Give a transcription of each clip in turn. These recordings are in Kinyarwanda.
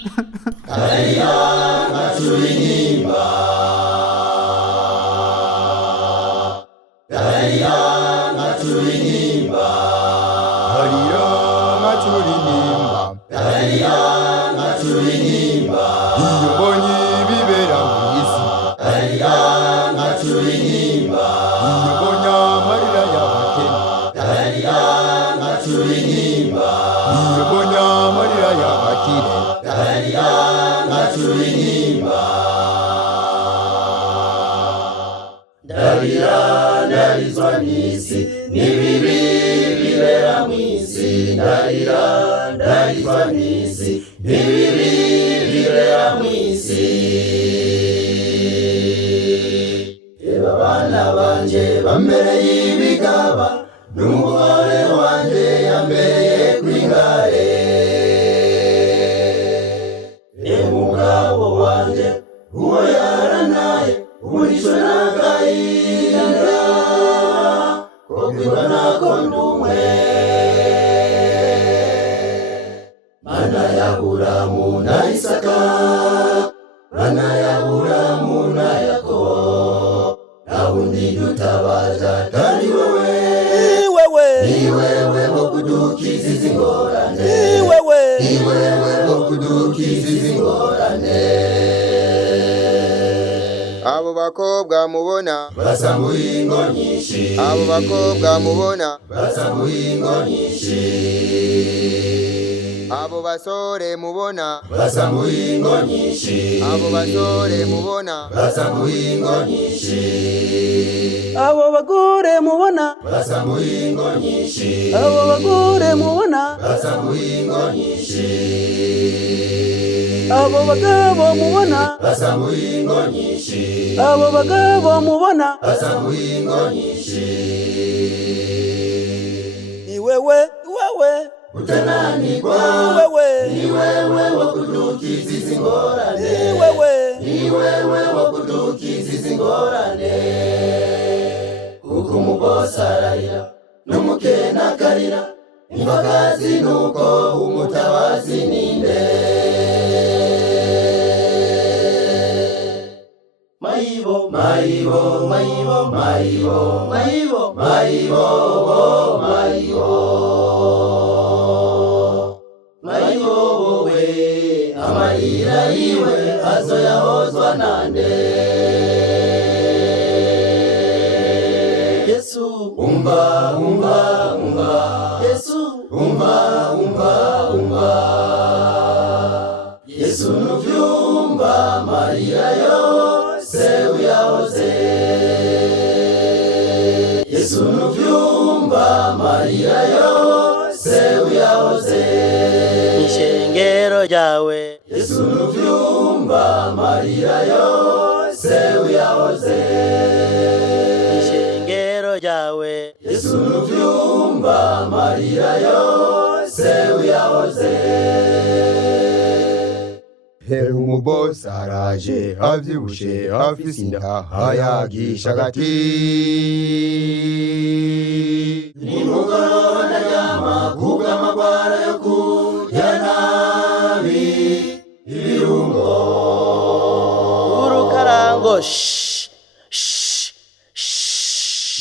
Hariya ngacuririmba, hariya ngacuririmba, hariya ngacuririmba, hariya ngacuririmba, iyo mbonye ibibera mu isi, hariya ngacuririmba, iyo mbonye amarira y'abakene, hariya ngacuririmba, iyo mbonye amarira y'abakire, hariya ngacuririmba. Ndarira ndarizwa n'isi n'ibibi bibera mu isi, ndarira ndarizwa n'isi n'ibibi bibera mu isi. Eba abana banje bambereye ibigaba, n'umugore wanje yambereye kw'ingare, umugabo wanje uwo yaranaye uburishwe n'agahinda ko kwibona ko ndumwe. Mana yabura mu na Isaka, mana yabura mu na Yakobo, nta wundi dutabaza atari wowe. Ni wewe wo kudukiza izi ngorane, ni wewe wo kudukiza izi ngorane. Abo bakobwa mubona basa mu ingo nyinshi, abo bakobwa mubona basa mu ingo nyinshi, abo basore mubona basa mu ingo nyinshi, abo basore mubona basa mu ingo nyinshi, abo bagore mubona basa mu ingo nyinshi, abo bagore mubona basa mu ingo nyinshi, abo bagabo mubona basa mu ingo nyinshi, abo bagabo mubona basa mu ingo nyinshi. ni wewe utananirwa, ni wewe wo kudukiza izi ngorane, ni wewe wo kudukiza izi ngorane. Kuko Umu BOSS ararira n'umukene akarira, imvagazi nuko umutabazi ninde. Mayibo, mayibo, mayibo, mayibo, mayibo, mayibo, mayibo, mayibo wowe, amarira yiwe azoyahozwa nande. Yesu umva, umva, umva, Yesu umva, umva, umva, Yesu nuvyumva amarira yose uyahoze, Yesu nuvyumva amarira yose uyahoze. ishengero ryawe Yesu nuvyumva amarira yose uyahoze, ishengero ryawe Yesu nuvyumva amarira yose uyahoze. Umu BOSS araje avyibushe afise inda ayagisha gati, nimugoroba ndaryama kubw'amagwara yo kurya nabi ibirungo, urukarango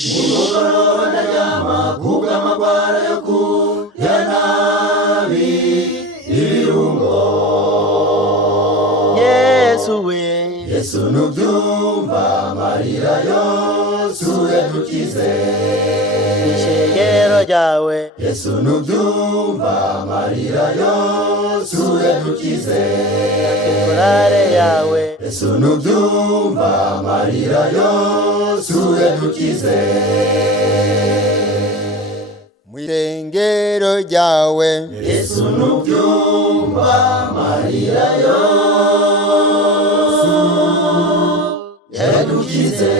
nimugoroba ndaryama kubw'amagwara yo kurya nabi ibirungo. Yesu we, Yesu nuvyumva amarira yose uyadukize, ishengero ryawe Yesu nuvyumva amarira yose uyadukize, korale yawe Yesu nuvyumva amarira yose uyadukize. mw'irengero ryawe Yesu nuvyumva amarira yose yadukize.